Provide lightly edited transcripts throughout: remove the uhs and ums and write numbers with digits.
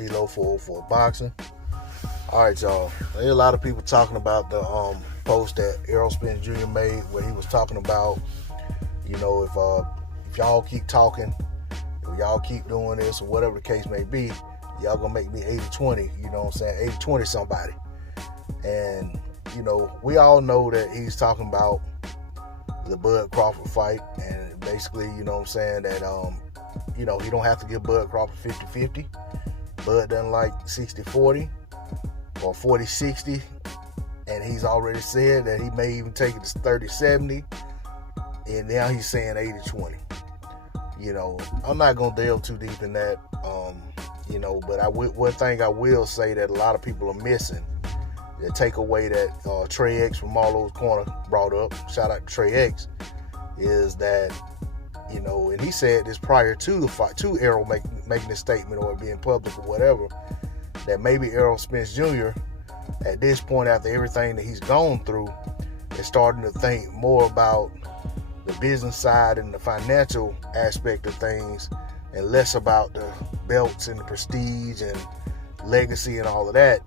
D-Lo 404 Boxing. All right, y'all. There's a lot of people talking about the post that Errol Spence Jr. made where he was talking about, if y'all keep talking, if y'all keep doing this or whatever the case may be, y'all gonna make me 80-20, you know what I'm saying, 80-20 somebody. And, we all know that he's talking about the Bud Crawford fight, and basically, you know what I'm saying, that, he don't have to give Bud Crawford 50-50. Bud doesn't like 60-40 or 40-60, and he's already said that he may even take it to 30-70, and now he's saying 80-20. I'm not going to delve too deep in that, but one thing I will say that a lot of people are missing, the takeaway that Trey X from All Those Corner brought up, shout out to Trey X, is that, and he said this prior to the fight, to Errol making this statement or being public or whatever, that maybe Errol Spence Jr. at this point, after everything that he's gone through, is starting to think more about the business side and the financial aspect of things and less about the belts and the prestige and legacy and all of that.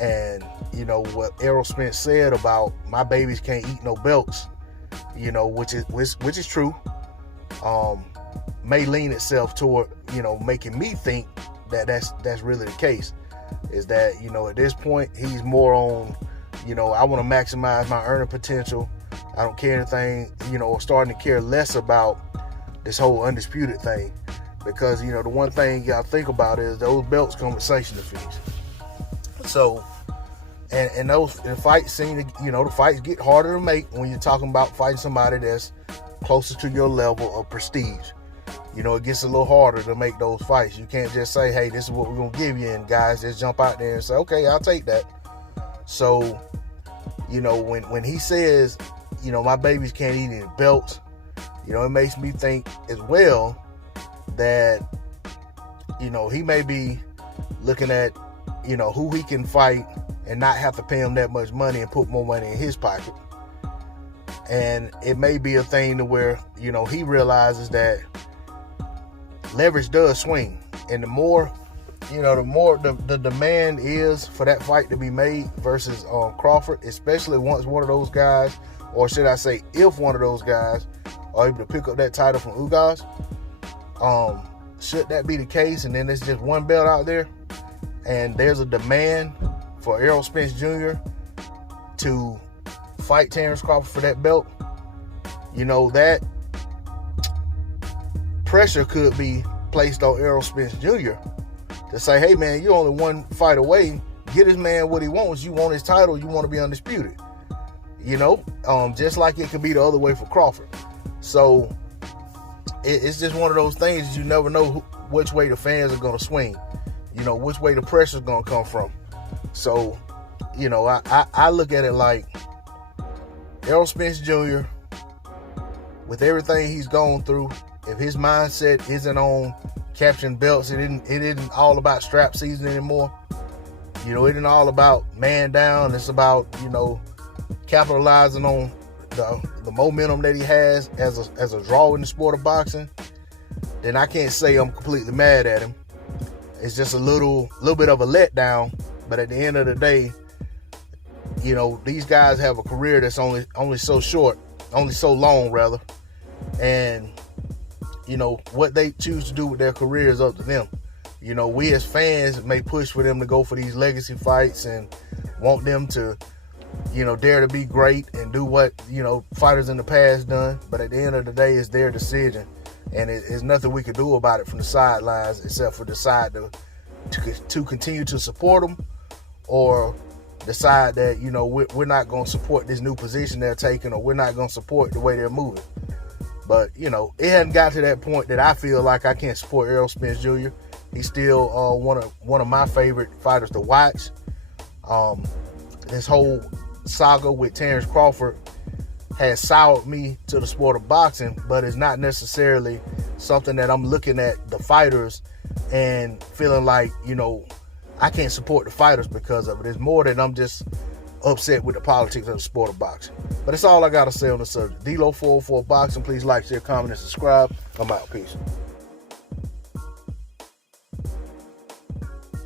And, what Errol Spence said about my babies can't eat no belts, which is true, may lean itself toward, making me think that that's really the case. Is that, at this point, he's more on, I want to maximize my earning potential. I don't care anything, or starting to care less about this whole undisputed thing. Because, the one thing you got to think about is those belts come with sanctioning fees. So, and those fights seem to, the fights get harder to make when you're talking about fighting somebody that's closer to your level of prestige. It gets a little harder to make those fights. You can't just say, hey, this is what we're going to give you, and guys just jump out there and say, okay, I'll take that. So, when he says, my babies can't eat any belts, it makes me think as well that, he may be looking at, who he can fight and not have to pay him that much money and put more money in his pocket. And it may be a thing to where, he realizes that leverage does swing. And the more the demand is for that fight to be made versus Crawford, especially once one of those guys, or should I say, if one of those guys are able to pick up that title from Ugas, should that be the case, and then there's just one belt out there, and there's a demand for Errol Spence Jr. to fight Terrence Crawford for that belt, that pressure could be placed on Errol Spence Jr. to say, hey man, you're only one fight away. Get this man what he wants. You want his title. You want to be undisputed. Just like it could be the other way for Crawford. So it's just one of those things you never know which way the fans are going to swing. Which way the pressure is going to come from. So, I look at it like Errol Spence Jr., with everything he's gone through, if his mindset isn't on capturing belts, it isn't all about strap season anymore. It isn't all about man down. It's about, capitalizing on the momentum that he has as a draw in the sport of boxing. Then I can't say I'm completely mad at him. It's just a little bit of a letdown. But at the end of the day, these guys have a career that's only so short, only so long rather. And, what they choose to do with their career is up to them. We as fans may push for them to go for these legacy fights and want them to, dare to be great and do what, fighters in the past done. But at the end of the day, it's their decision. And there's nothing we can do about it from the sidelines except for decide to continue to support them, or decide that, we're not going to support this new position they're taking, or we're not going to support the way they're moving. But, it hadn't got to that point that I feel like I can't support Errol Spence Jr. He's still one of my favorite fighters to watch. This whole saga with Terrence Crawford has soured me to the sport of boxing, but it's not necessarily something that I'm looking at the fighters and feeling like, I can't support the fighters because of it. It's more that I'm just upset with the politics of the sport of boxing. But that's all I got to say on the subject. D-Lo 404 Boxing. Please like, share, comment, and subscribe. I'm out. Peace.